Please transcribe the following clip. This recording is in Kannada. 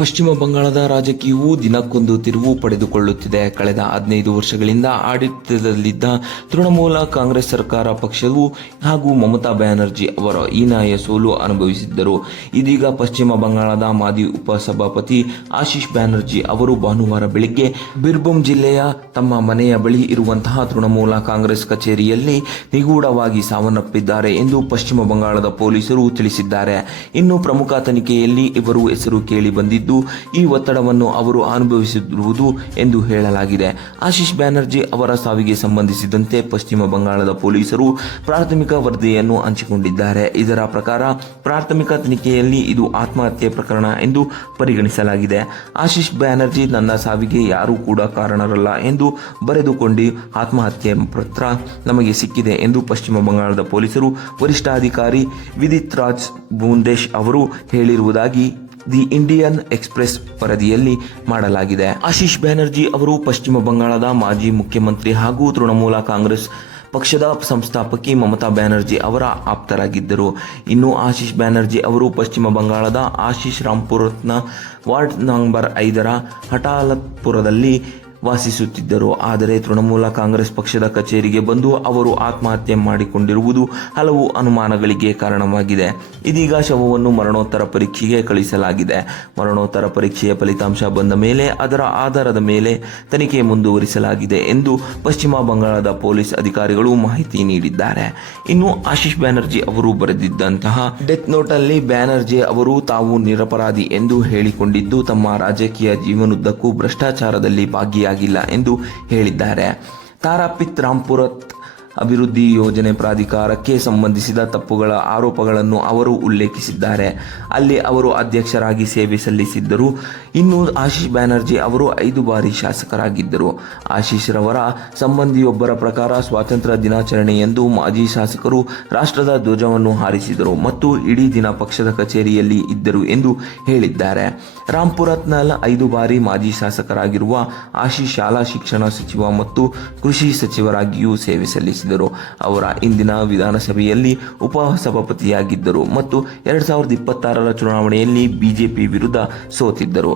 ಪಶ್ಚಿಮ ಬಂಗಾಳದ ರಾಜಕೀಯವು ದಿನಕ್ಕೊಂದು ತಿರುವು ಪಡೆದುಕೊಳ್ಳುತ್ತಿದೆ. ಕಳೆದ 15 ವರ್ಷಗಳಿಂದ ಆಡಳಿತದಲ್ಲಿದ್ದ ತೃಣಮೂಲ ಕಾಂಗ್ರೆಸ್ ಸರ್ಕಾರ ಪಕ್ಷವು ಹಾಗೂ ಮಮತಾ ಬ್ಯಾನರ್ಜಿ ಅವರ ಹೀನಾಯ ಸೋಲು ಅನುಭವಿಸಿದ್ದರು. ಇದೀಗ ಪಶ್ಚಿಮ ಬಂಗಾಳದ ಮಾಜಿ ಉಪಸಭಾಪತಿ ಆಶೀಶ್ ಬ್ಯಾನರ್ಜಿ ಅವರು ಭಾನುವಾರ ಬೆಳಿಗ್ಗೆ ಬಿರ್ಭೂಮ್ ಜಿಲ್ಲೆಯ ತಮ್ಮ ಮನೆಯ ಬಳಿ ಇರುವಂತಹ ತೃಣಮೂಲ ಕಾಂಗ್ರೆಸ್ ಕಚೇರಿಯಲ್ಲಿ ನಿಗೂಢವಾಗಿ ಸಾವನ್ನಪ್ಪಿದ್ದಾರೆ ಎಂದು ಪಶ್ಚಿಮ ಬಂಗಾಳದ ಪೊಲೀಸರು ತಿಳಿಸಿದ್ದಾರೆ. ಇನ್ನು ಪ್ರಮುಖ ತನಿಖೆಯಲ್ಲಿ ಇವರು ಹೆಸರು ಕೇಳಿ ಬಂದಿದ್ದು ಈ ಒತ್ತಡವನ್ನು ಅವರು ಅನುಭವಿಸಿರುವುದು ಎಂದು ಹೇಳಲಾಗಿದೆ. ಆಶೀಶ್ ಬ್ಯಾನರ್ಜಿ ಅವರ ಸಾವಿಗೆ ಸಂಬಂಧಿಸಿದಂತೆ ಪಶ್ಚಿಮ ಬಂಗಾಳದ ಪೊಲೀಸರು ಪ್ರಾಥಮಿಕ ವರದಿಯನ್ನು ಹಂಚಿಕೊಂಡಿದ್ದಾರೆ. ಇದರ ಪ್ರಕಾರ ಪ್ರಾಥಮಿಕ ತನಿಖೆಯಲ್ಲಿ ಇದು ಆತ್ಮಹತ್ಯೆ ಪ್ರಕರಣ ಎಂದು ಪರಿಗಣಿಸಲಾಗಿದೆ. ಆಶೀಶ್ ಬ್ಯಾನರ್ಜಿ ನನ್ನ ಸಾವಿಗೆ ಯಾರೂ ಕೂಡ ಕಾರಣರಲ್ಲ ಎಂದು ಬರೆದುಕೊಂಡು ಆತ್ಮಹತ್ಯೆ ಪತ್ರ ನಮಗೆ ಸಿಕ್ಕಿದೆ ಎಂದು ಪಶ್ಚಿಮ ಬಂಗಾಳದ ಪೊಲೀಸರು ವರಿಷ್ಠಾಧಿಕಾರಿ ವಿದಿತ್ ರಾಜ್ ಬುಂದೇಶ್ ಅವರು ಹೇಳಿರುವುದಾಗಿ ದಿ ಇಂಡಿಯನ್ ಎಕ್ಸ್‌ಪ್ರೆಸ್ ವರದಿಯಲ್ಲಿ ಮಾಡಲಾಗಿದೆ. ಆಶೀಶ್ ಬ್ಯಾನರ್ಜಿ ಅವರು ಪಶ್ಚಿಮ ಬಂಗಾಳದ ಮಾಜಿ ಮುಖ್ಯಮಂತ್ರಿ ಹಾಗೂ ತೃಣಮೂಲ ಕಾಂಗ್ರೆಸ್ ಪಕ್ಷದ ಸಂಸ್ಥಾಪಕಿ ಮಮತಾ ಬ್ಯಾನರ್ಜಿ ಅವರ ಆಪ್ತರಾಗಿದ್ದರು. ಇನ್ನು ಆಶೀಶ್ ಬ್ಯಾನರ್ಜಿ ಅವರು ಪಶ್ಚಿಮ ಬಂಗಾಳದ ಆಶೀಶ್ ರಾಂಪುರನ ವಾರ್ಡ್ ನಂಬರ್ 5ರ ಹಟಾಲತ್ಪುರದಲ್ಲಿ ವಾಸಿಸುತ್ತಿದ್ದರು. ಆದರೆ ತೃಣಮೂಲ ಕಾಂಗ್ರೆಸ್ ಪಕ್ಷದ ಕಚೇರಿಗೆ ಬಂದು ಅವರು ಆತ್ಮಹತ್ಯೆ ಮಾಡಿಕೊಂಡಿರುವುದು ಹಲವು ಅನುಮಾನಗಳಿಗೆ ಕಾರಣವಾಗಿದೆ. ಇದೀಗ ಶವವನ್ನು ಮರಣೋತ್ತರ ಪರೀಕ್ಷೆಗೆ ಕಳುಹಿಸಲಾಗಿದೆ. ಮರಣೋತ್ತರ ಪರೀಕ್ಷೆಯ ಫಲಿತಾಂಶ ಬಂದ ಮೇಲೆ ಅದರ ಆಧಾರದ ಮೇಲೆ ತನಿಖೆ ಮುಂದುವರಿಸಲಾಗಿದೆ ಎಂದು ಪಶ್ಚಿಮ ಬಂಗಾಳದ ಪೊಲೀಸ್ ಅಧಿಕಾರಿಗಳು ಮಾಹಿತಿ ನೀಡಿದ್ದಾರೆ. ಇನ್ನು ಆಶೀಶ್ ಬ್ಯಾನರ್ಜಿ ಅವರು ಬರೆದಿದ್ದಂತಹ ಡೆತ್ ನೋಟ್ನಲ್ಲಿ ಬ್ಯಾನರ್ಜಿ ಅವರು ತಾವು ನಿರಪರಾಧಿ ಎಂದು ಹೇಳಿಕೊಂಡಿದ್ದು ತಮ್ಮ ರಾಜಕೀಯ ಜೀವನದುದ್ದಕ್ಕೂ ಭ್ರಷ್ಟಾಚಾರದಲ್ಲಿ ಭಾಗಿಯಾಗಿಲ್ಲ ಎಂದು ಹೇಳಿದ್ದಾರೆ. ತಾರಾಪಿತ್ ರಾಂಪುರತ್ ಅಭಿವೃದ್ಧಿ ಯೋಜನೆ ಪ್ರಾಧಿಕಾರಕ್ಕೆ ಸಂಬಂಧಿಸಿದ ತಪ್ಪುಗಳ ಆರೋಪಗಳನ್ನು ಅವರು ಉಲ್ಲೇಖಿಸಿದ್ದಾರೆ. ಅಲ್ಲಿ ಅವರು ಅಧ್ಯಕ್ಷರಾಗಿ ಸೇವೆ ಸಲ್ಲಿಸಿದ್ದರು. ಇನ್ನು ಆಶೀಶ್ ಬ್ಯಾನರ್ಜಿ ಅವರು 5 ಬಾರಿ ಶಾಸಕರಾಗಿದ್ದರು. ಆಶೀಶ್ ರವರ ಸಂಬಂಧಿಯೊಬ್ಬರ ಪ್ರಕಾರ ಸ್ವಾತಂತ್ರ್ಯ ದಿನಾಚರಣೆಯಂದು ಮಾಜಿ ಶಾಸಕರು ರಾಷ್ಟ್ರದ ಧ್ವಜವನ್ನು ಹಾರಿಸಿದರು ಮತ್ತು ಇಡೀ ದಿನ ಪಕ್ಷದ ಕಚೇರಿಯಲ್ಲಿ ಇದ್ದರು ಎಂದು ಹೇಳಿದ್ದಾರೆ. ರಾಂಪುರತ್ನಲ್ಲಿ 5 ಬಾರಿ ಮಾಜಿ ಶಾಸಕರಾಗಿರುವ ಆಶೀಶ್ ಶಾಲಾ ಶಿಕ್ಷಣ ಸಚಿವ ಮತ್ತು ಕೃಷಿ ಸಚಿವರಾಗಿಯೂ ಸೇವೆ ಸಲ್ಲಿಸಿದರು. ಅವರ ಇಂದಿನ ವಿಧಾನಸಭೆಯಲ್ಲಿ ಉಪಸಭಾಪತಿಯಾಗಿದ್ದರು ಮತ್ತು 2026ರ ಚುನಾವಣೆಯಲ್ಲಿ ಬಿಜೆಪಿ ವಿರುದ್ಧ ಸೋತಿದ್ದರು.